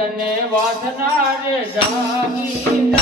તને વાસના રે જાગી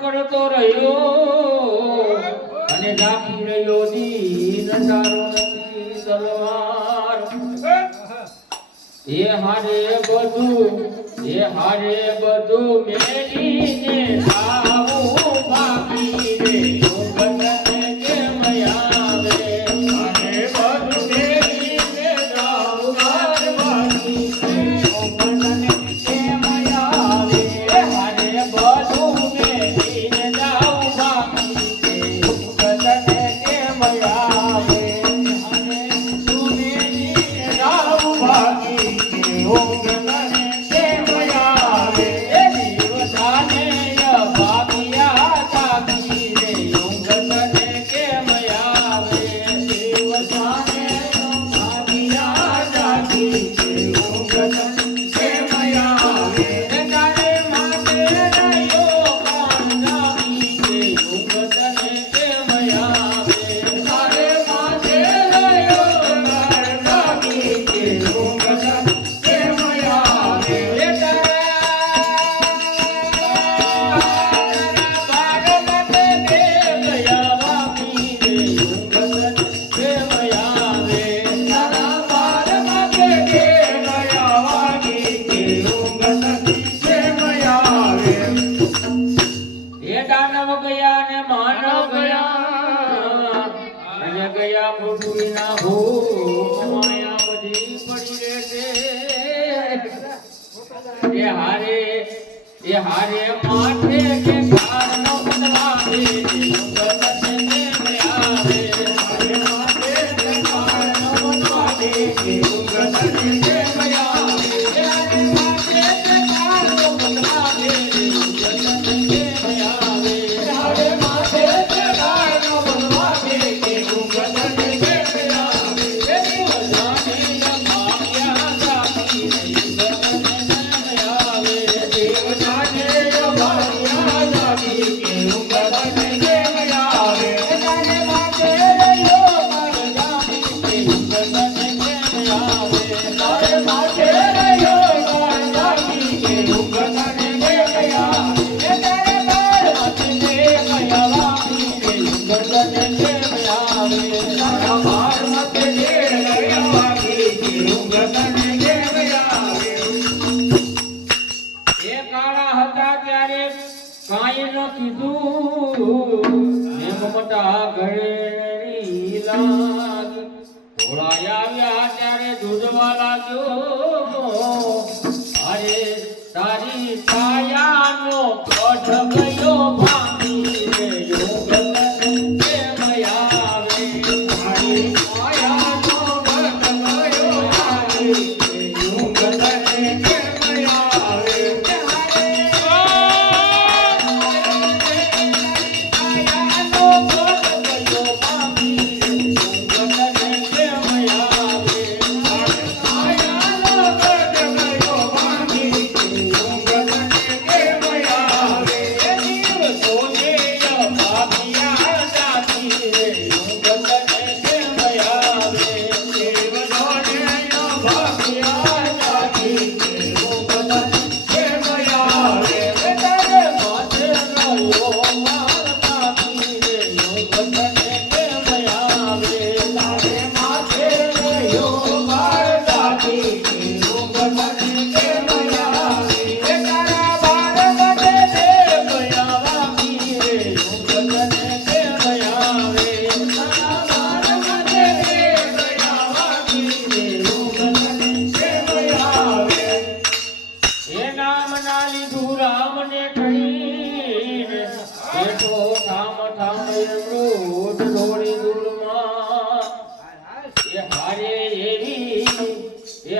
કરતો રહ્યો અને રાખી રહ્યો દીન તારો નથી તલવાર એ હારે બધું મેલીને આવું બાકી રે हारे माथे के कारण बनवावे गगन में आवे हारे माथे के कारण बनवावे गगन में आवे हारे माथे के कारण बनवावे गगन में आवे हारे माथे के कारण बनवावे गगन में आवे तेरी वजाने माया जाती गगन में आवे देव जाने माया जाती के गगन में ઊંઘ તને કેમ આવે એ તારે બાળમાંથી કયા વાપી રે ઊંઘ તને કેમ આવે તારા બાળમાંથી કયા વાપી ઊંઘ તને કેમ આવે એ કાળા હતા ત્યારે કાંઈ ન કીધું ને મમતા ઘરેણી લાગી ભોળા આવ્યા ત્યારે દૂધવા લાગ્યો અરે તારી છાયાનો કઠ ગયો ભાંગી રે યોગ તને કેમ આવે તારી છાયાનો કઠ ગયો ભાંગી રે યોગ તને કેમ આવે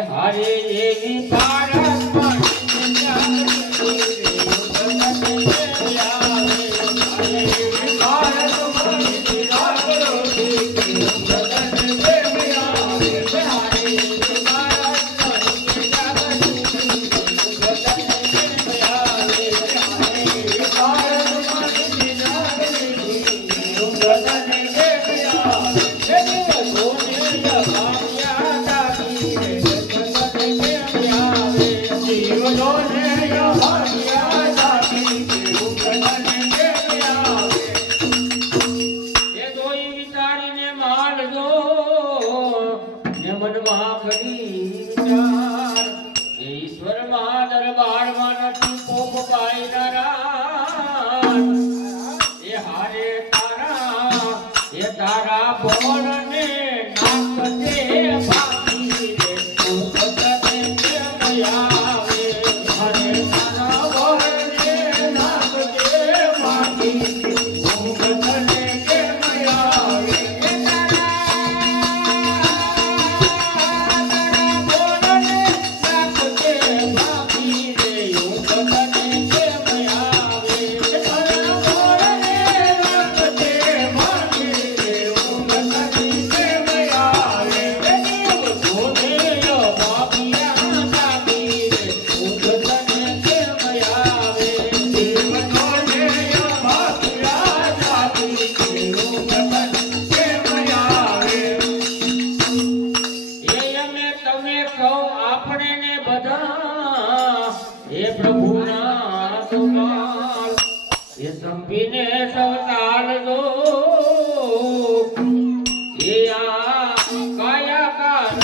હારે એવી પારસ મનમાં ખરી વિચાર ઈશ્વર મહા દરબારમાં નથી કોપ પાયનારા એ હારે તારા બોલને નાખતે બાકી રે કોપ તને કેમ આવે હારે તારા બોલને નાખતે બાકી કોપ તને કેમ આવે સંપીને સવતાલ દો એ આ કાયા કાલ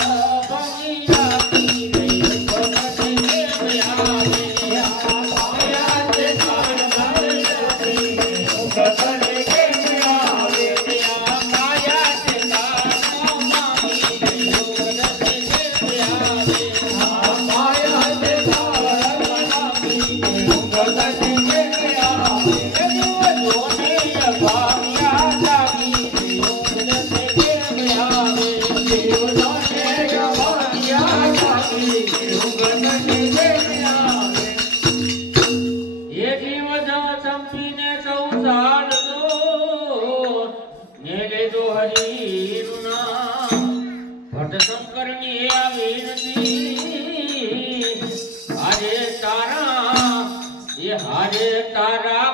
બંગીયા પીરે ભગત કેમ આવે આ કાયા તે કાલ બંગીયા પીરે ભગત કેમ આવે આ કાયા તે કાલ બંગીયા પીરે ભગત કેમ આવે આ કાયા તે કાલ બંગીયા પીરે ભગત કેમ આવે શંકરની આ વિનતી હારે તારા